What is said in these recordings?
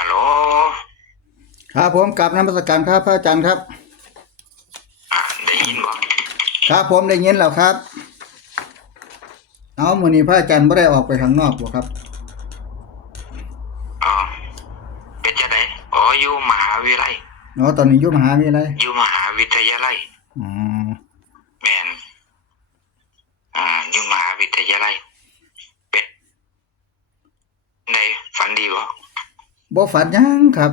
ฮัลโหลครับผมกลับนมัสการครับพระอาจารย์ครับ อ่าได้ยินบ่ครับผมได้ยินแล้วครับ เอามื้อนี้พระอาจารย์บ่ได้ออกไปข้างนอกบ่ครับ อ๋อเป็นจะไดอ๋ออยู่มหาวิทยาลัยอ๋อตอนนี้อยู่มหาวิทยาลัยอยู่มหาวิทยาลัย อ๋อแม่นอ่าอยู่มหาวิทยาลัย เป็ดได้ฝันดีบ่ บ่ฝันหยังครับ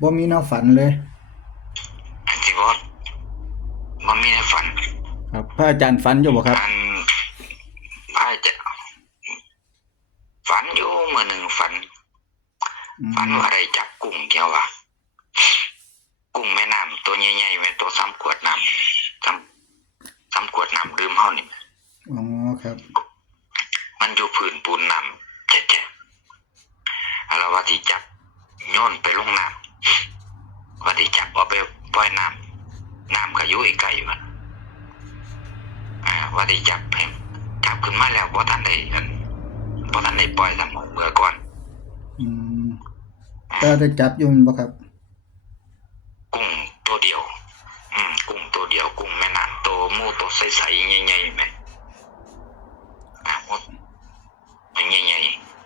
บ่มีแนวฝันเลยอันที่บ่บ่มีในฝันครับพระอาจารย์ฝันอยู่บ่ครับ อันพายจะฝันอยู่มื้อหนึงฝัน อืมฝันว่าได้จับกุ้งเดียวว่ากุ้งแม่น้ำตัวใหญ่ๆแม่ตัวซ้ำขวดน้ำซ้ำซ้ำขวดน้ำดื่มเฮานี่ อ๋อครับมัน อยู่พื้นปูนน้ำแจ๊ะๆแล้วว่าที่จับโยนไปลงน้ำว่าที่จับเอาไปปล่อยน้ำน้ำก็อยู่อีกไกลอยู่อะอ่าว่าที่จับให้จับขึ้นมาแล้วบ่ทันได้อันบ่ทันได้ปล่อยสมองเมื่อก่อนอืมแต่ได้จับอยู่แม่นบ่ครับ กุ้งตัวเดียว อืม กุ้งตัวเดียว กุ้งแม่น้ำตัวหมูตัวใสๆใหญ่ๆไหมอะหมด ใหญ่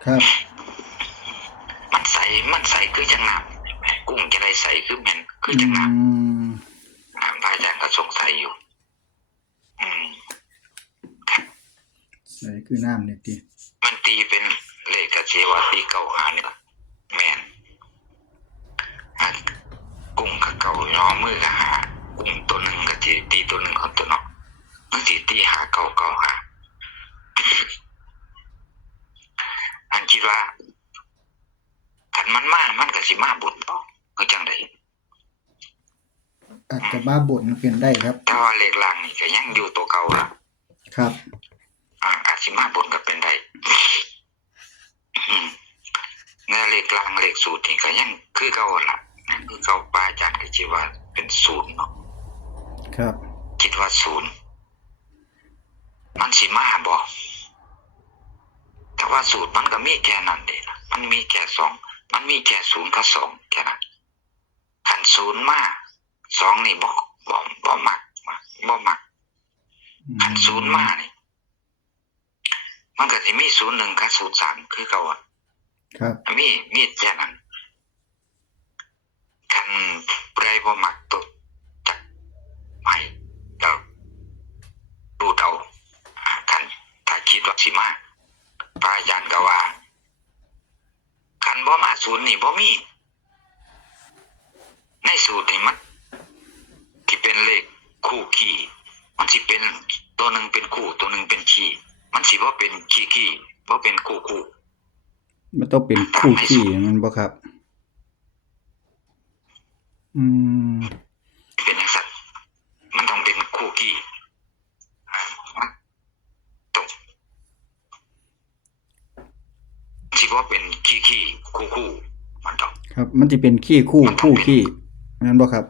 ครับ ๆมันใสมันใสคือจังน้ำแม่กุ้งจะได้ใสคือแม่นคืออืจังน้มำอ่าพระอาจารย์ก็สงสัยอยู่ อืม ใส่คือน้ำนี่ติมันตีเป็นเลขกระเชวาตีเก่าหานี่ล่ะแม่นอะกุ้งกับเก่ายอมือกับหากุ้งตัวหนึ่งกับจีตีตัวหนึ่งคนตัวเนาะมันจีตีหาเก่าเก่าหา อันคิดว่าขัน มันมามันก็สิมาบุญบ่ก็จังไดอาจจะมาบ่นเป็นได้ครับแต่ว่าเลขล่างนี่ก็ยังอยู่ตัวเก่าละครับอ่าอาจสิมาบุญก็เป็นได้อืมแน่เลขล่างเลขสูตรนี่ก็ยังคือเก่าละคือเก่าป้าอาจารย์ก็คิดว่าเป็นศูนย์เนาะครับ คิดว่าศูนย์มันสิมาบ่แต่ว่าสูตรมันก็มีแค่นั้นเด้ล่ะมันมีแค่สอง มันมีแค่ศูนย์กับสองแค่นั้นขันศูนย์มาสองนี่บ่บ่บ่มักบ่มักอืมขันศูนย์มานี่มันก็สิมีศูนย์หนึ่งกับศูนย์สามคือเก่าอะครับมีมีแค่นั้นขันเปรยบ่มักตกจักไม่ก็ดูเดาอ่าขันถ้าคิดว่าสิมาพระอาจารย์ก็ว่าขันบ่มา ศูนย์นี่บ่มี ในสูตรนี่มันที่เป็นเลขคู่ขี้มันสิเป็นตัวหนึ่งเป็นคู่ ตัวหนึ่งเป็นขี้มันสิว่าเป็นขี้ขี้ว่าเป็นคู่คู่มันต้องเป็นคู่ขี้มันบ่ครับ อืม เป็นอย่างสัตว์มันต้องเป็นคู่ขี้อ่ามันต้อง สิว่าเป็นขี้ขี้คู่คู่มันต้องครับ มันจะเป็นขี้คู่คู่ขี้นั่นบ่ครับ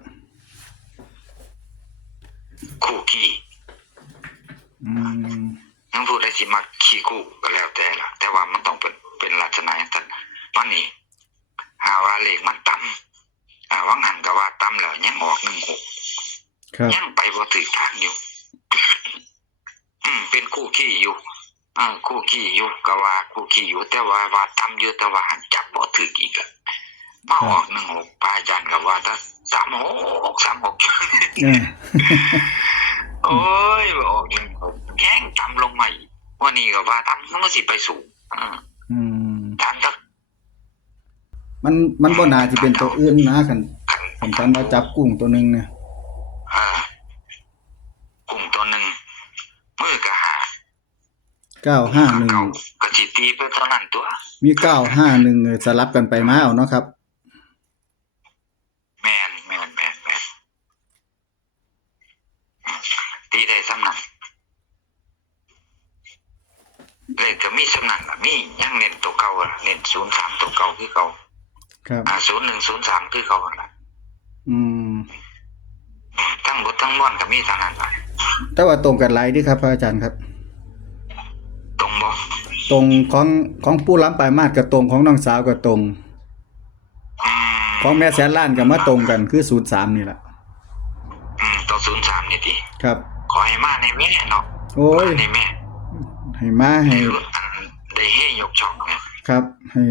คู่ขี้อืมยังพูดได้สิมักขี้คู่ก็แล้วแต่ละแต่ว่ามันต้องเป็นเป็นลักษณะอย่างนั้นมันนี่หาว่าเลขมันต่ำอ่าว่างหันก็ว่าต่ำแล้วยังออกหนึ่งหกครับยังไปบ่ถึงทางอยู่ อืม เป็นคู่ขี้อยู่ อ่าคู่ขี้อยู่ก็ว่าคู่ขี้อยู่แต่ว่าว่าต่ำอยู่แต่ว่าหันจับบ่ถึงอีกอะมาออกหนึ่งหกป้าอาจารย์ก็ว่าถ้าสามหกสามหกเออโอ้ยบ่ออกหนึ่งหกแข้งต่ำลงมาอีกวันนี้ก็ว่าต่ำมันก็สิไปสูงอ่าอืมต่ำก็มันมันบ่น่าสิเป็นตัวอื่นนะคันขันคันฝันว่าจับกุ้งตัวหนึงเนี่ย อ่ากลุ่มตัวหนึ่งมือกะหา เก่า951กะจิตีไปเท่านั้นตัว มี951เออสลับกันไปมาเอาเนาะครับ แมนแมนแมนแมนอืมตีได้สำนักเลขก็มีสำนักล่ะมียังเน้นตัวเก่าอะเน้นศูนย์สามตัวเก่าคือเก่าครับอ่าศูนย์หนึ่งศูนย์สามคือเก่าหั่นล่ะอืมอืมทั้งหมดทั้งมวลก็มีเท่านั้นล่ะแต่ว่าตรงกันหลายเดิครับ พระอาจารย์ครับ ตรงบ่ตรงของของผู้ล้ำปลายมาดกับตรงของน้องสาวกับตรง อืมของแม่แสนล้านกับมาตรงกันคือศูนย์สามนี่แหละอืมต้องศูนย์สามนี่ดิครับ ขอให้มาในแม่เนาะโอ้ยมาในแม่ให้มาให้อันได้เฮยกช่องเนี่ยครับให้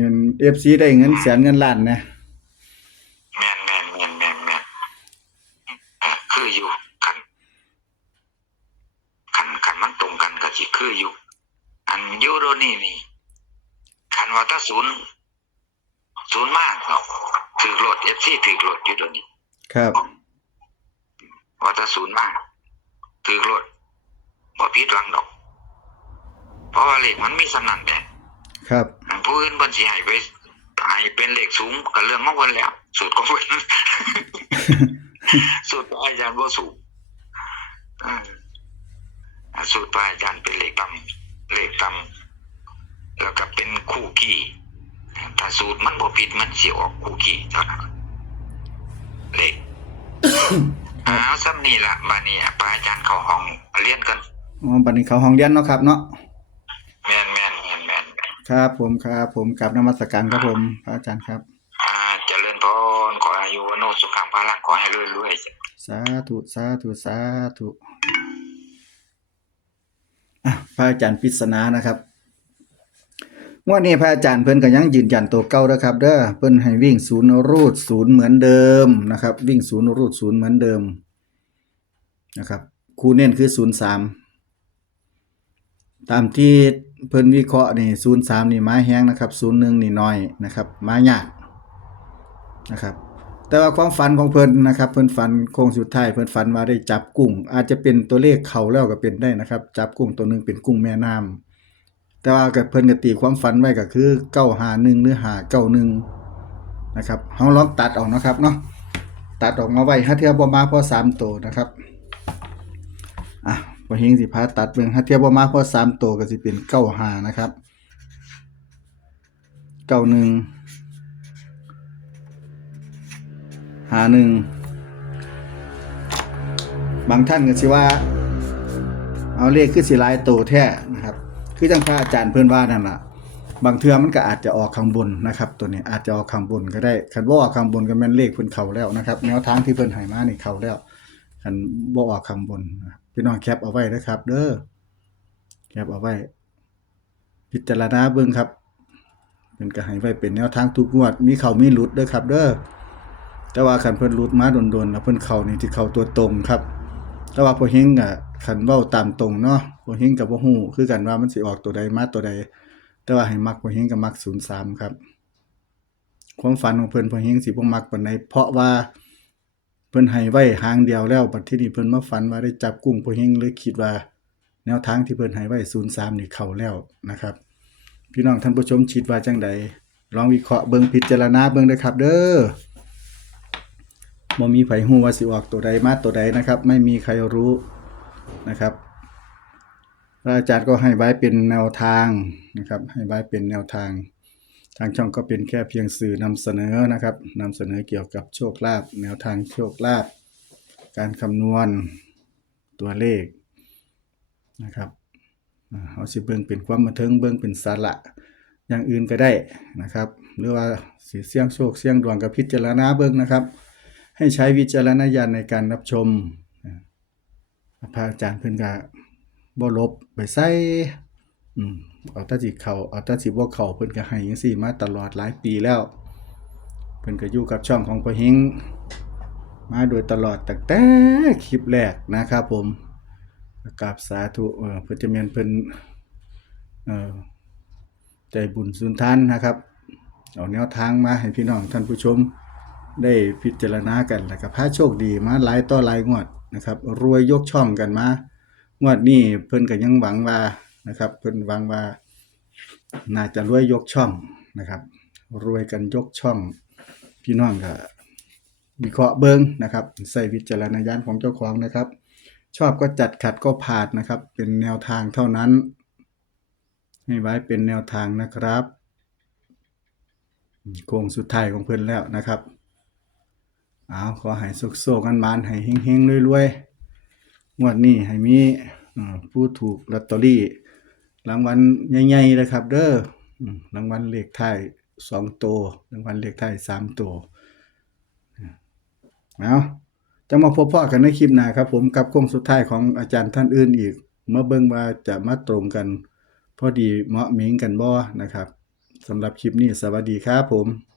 เอฟซีได้เงินแสนเงินล้านนะ แม่นแม่นแม่นแม่นแม่นเอ่อคืออยู่คันคันคันมันตรงกันก็สิคืออยู่ อัน ยูโรนี่นี่คันว่าถ้าศูนย์ศูนย์มากเนาะถือโหลดเอฟซีถือโหลดอยู่ตัวนี้ ครับว่าถ้าศูนย์มากถือโหลดบ่ผิดหวังดอก เพราะว่าเลขมันมีสำนันแหละครับอันผู้อื่นเพิ่นสิให้ไปให้เป็นเลขสูงก็เรื่องของเพิ่นแล้ว สูตรของเพิ่นสูตรของอาจารย์บ่สูงเอออ่าสูตรของอาจารย์เป็นเลขต่ำ เลขต่ำแล้วก็เป็นคู่ขี้ถ้าสูตรมันบ่ผิดมันสิออกคู่ขี้เท่านั้นเลขอ้าวซ้ำนี่ล่ะบัดนี้ป้าอาจารย์เข้าห้องเรียนกันอ๋อบัดนี้เขาห้องเรียนเนาะครับเนาะแม่นแม่นแม่นแม่นแม่นครับผมครับผมกลับนมัสการครับผมพระอาจารย์ครับ อ่าเจริญพรขออายุวโนสุขังพลังขอให้รวยๆสาธุสาธุสาธุอะ พระอาจารย์ปริศนานะครับงวันนี้พระอาจารย์เพิ่นก็ยังยืนยันตัวเก่าเด้อครับเด้อเพิ่นให้วิ่งศูนย์รูดศูนย์เหมือนเดิมนะครับ วิ่งศูนย์รูดศูนย์เหมือนเดิมนะครับคู่เน้นคือศูนย์สามตามที่เพิ่นวิเคราะห์นี่ศูนย์สามนี่ไม้แห้งนะครับศูนย์หนึ่งนี่น้อยนะครับไม้ยากนะครับ แต่ว่าความฝันของเพิ่นนะครับ เพิ่นฝันโค้งสุดท้ายเพิ่นฝันว่าได้จับกุ้ง อาจจะเป็นตัวเลขเขาแล้วก็เป็นได้นะครับ จับกุ้งตัวหนึงเป็นกุ้งแม่น้ำแต่ว่าก็เพิ่นก็ตีความฝันไว้ก็คือ951หรือ591นะครับเฮาลองตัดออกนะครับเนาะตัดออกมาไว้ถ้าเทียบบ่มาพอ3ตัวนะครับอะบ่เฮงสิพาตัดเบิ่งถ้าเทียบบ่มาพอ3ตัวก็สิเป็น95นะครับ91ห หาหนึ่งบางท่านก็สิว่า เอาเลขคือสิลายโตแท้นะครับ คือจังพระอาจารย์เพิ่อนว่านั่นล่ะบางเทือมันก็อาจจะออกข้างบนนะครับ ตัวนี้อาจจะออกข้างบนก็ได้คันบ่ออกข้างบนก็แม่นเลขเพิ่นเขาแล้วนะครับแนวทางที่เพิ่อนให้มานี่เขาแล้วคันบ่ออกข้างบนพี่น้องแคปเอาไว้นะครับ เด้อแคปเอาไว้ พิจารณาเบิ่งครับเพิ่นก็ให้ไว้เป็นแนวทางทุกงวดมีเขามีหลุดเด้อครับ เด้อ แต่ว่าคันเพิ่นรูดมาโดนๆแล้วเพิ่นเข้านี่สิเข้าตัวตรงครับ แต่ว่าพอเฮงอะคันเว้าตามตรงเนาะพอเฮงก็บ่ฮู้คือกันว่ามันสิออกตัวใดมาตัวใด แต่ว่าให้มักพอเฮงก็มัก03ครับ ความฝันของเพิ่นพอเฮงสิบ่มักปานใดเพราะว่าเพิ่นให้ไว้หางเดียวแล้วบัดทีนี้เพิ่นมาฝันว่าได้จับกุ้งพอเฮงเลยคิดว่า แนวทางที่เพิ่นให้ไว้03นี่เข้าแล้วนะครับ พี่น้องท่านผู้ชมคิดว่าจังใดลองวิเคราะห์เบิ่งพิจารณาเบิ่งเด้อครับ เด้อ บ่มีไผฮู้ว่าสิออกตัวใดมาตัวใดนะครับ ไม่มีใครรู้นะครับระอาจารย์ก็ให้ไว้เป็นแนวทางนะครับ ให้ไว้เป็นแนวทาง ทางช่องก็เป็นแค่เพียงสื่อนำเสนอนะครับนำเสนอเกี่ยวกับโชคลาภแนวทางโชคลาภการคำนวณตัวเลขนะครับเอาสิเบิ่งเป็นความบันเทิงเบิ่งเป็นสาระอย่างอื่นก็ได้นะครับ หรือว่าสิเสี่ยงโชคเสี่ยงดวงกับพิจารณาเบิ่งนะครับ ให้ใช้วิจารณญาณในการรับชมพระอาจารย์เพิ่นก็บ่ลบไปใส่อเอาตาสิเขาเอาตาสิบ่เขาเพิ่นก็ให้จังซี่มาตลอดหลายปีแล้ว เพิ่นก็อยู่กับช่องของพ่อหิงมาโดยตลอดตั้งแต่คลิปแรกนะครับผมกราบสาธุเออเพิ่นจะแม่นเพิ่นเออใจบุญสุนทานนะครับ เอาแนวทางมาให้พี่น้องท่านผู้ชม ได้พิจารณากันแล้วก็พาโชคดีมาหลายต่อหลายงวดนะครับรวยยกช่องกันมางวดนี้เพิ่นก็ยังหวังว่านะครับเพิ่นหวังว่า น่าจะรวยยกช่องนะครับ รวยกันยกช่อง พี่น้องก็วิเคราะห์เบิ่งนะครับใส่วิจารณญาณของเจ้าของนะครับ ชอบก็จัดขัดก็ผ่านนะครับ เป็นแนวทางเท่านั้น ให้ไว้เป็นแนวทางนะครับโค้งสุดท้ายของเพิ่อนแล้วนะครับ เอาขอให้สุกโซกันมานให้เฮงๆรวยๆงวดนี้ให้มีผู้ถูกลอตเตอรี่ รางวัลใหญ่ๆนะครับ เด้อรางวัลเลขท้ายสองตัวรางวัลเลขท้ายสามตัวเอาจะมาพบพ่อกันในคลิปหน้าครับผมกับโค้งสุดท้ายของอาจารย์ท่านอื่นอีก เมาเบิ่งว่าจะมาตรงกัน พอดีเหมาะเหมิงกันบ่นะครับสำหรับคลิปนี้สวัสดีครับผม